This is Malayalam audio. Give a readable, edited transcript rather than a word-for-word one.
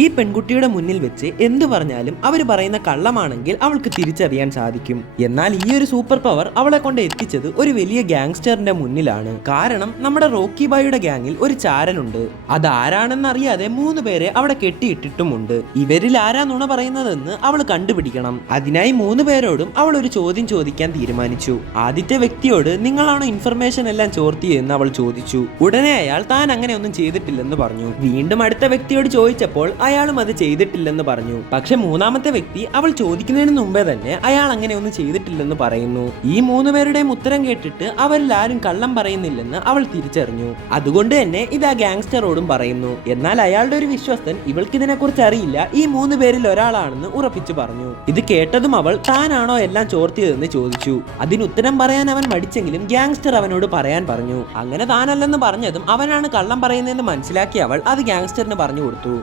ഈ പെൺകുട്ടിയുടെ മുന്നിൽ വെച്ച് എന്ത് പറഞ്ഞാലും അവർ പറയുന്ന കള്ളമാണെങ്കിൽ അവൾക്ക് തിരിച്ചറിയാൻ സാധിക്കും. എന്നാൽ ഈ ഒരു സൂപ്പർ പവർ അവളെ കൊണ്ട് എത്തിച്ചത് ഒരു വലിയ ഗാങ്സ്റ്ററിന്റെ മുന്നിലാണ്. കാരണം നമ്മുടെ റോക്കി ബായിയുടെ ഗ്യാങ്ങിൽ ഒരു ചാരനുണ്ട്. അതാരാണെന്നറിയാതെ 3 പേരെ അവിടെ കെട്ടിയിട്ടിട്ടുമുണ്ട്. ഇവരിൽ ആരാ നുണ പറയുന്നതെന്ന് അവൾ കണ്ടുപിടിക്കണം. അതിനായി 3 പേരോടും അവൾ ഒരു ചോദ്യം ചോദിക്കാൻ തീരുമാനിച്ചു. ആദ്യത്തെ വ്യക്തിയോട് നിങ്ങളാണോ ഇൻഫർമേഷൻ എല്ലാം ചോർത്തിയെന്ന് അവൾ ചോദിച്ചു. ഉടനെ അയാൾ താൻ അങ്ങനെ ഒന്നും ചെയ്തിട്ടില്ലെന്ന് പറഞ്ഞു. വീണ്ടും അടുത്ത വ്യക്തിയോട് ചോദിച്ചപ്പോൾ അയാളും അത് ചെയ്തിട്ടില്ലെന്ന് പറഞ്ഞു. പക്ഷെ 3ാമത്തെ വ്യക്തി അവൾ ചോദിക്കുന്നതിന് മുമ്പേ തന്നെ അയാൾ അങ്ങനെ ഒന്നും ചെയ്തിട്ടില്ലെന്ന് പറയുന്നു. ഈ 3 പേരുടെയും ഉത്തരം കേട്ടിട്ട് അവരിൽ ആരും കള്ളം പറയുന്നില്ലെന്ന് അവൾ തിരിച്ചറിഞ്ഞു. അതുകൊണ്ട് തന്നെ ഇത് ആ ഗാങ്സ്റ്ററോടും പറയുന്നു. എന്നാൽ അയാളുടെ ഒരു വിശ്വസ്തൻ ഇവൾക്ക് ഇതിനെക്കുറിച്ച് അറിയില്ല, ഈ 3 പേരിൽ ഒരാളാണെന്ന് ഉറപ്പിച്ചു പറഞ്ഞു. ഇത് കേട്ടതും അവൾ താനാണോ എല്ലാം ചോർത്തിയതെന്ന് ചോദിച്ചു. അതിന് ഉത്തരം പറയാൻ അവൻ മടിച്ചെങ്കിലും ഗാങ്സ്റ്റർ അവനോട് പറയാൻ പറഞ്ഞു. അങ്ങനെ താനല്ലെന്ന് പറഞ്ഞതും അവനാണ് കള്ളം പറയുന്നതെന്ന് മനസ്സിലാക്കി അവൾ അത് ഗാങ്സ്റ്ററിന് പറഞ്ഞു കൊടുത്തു.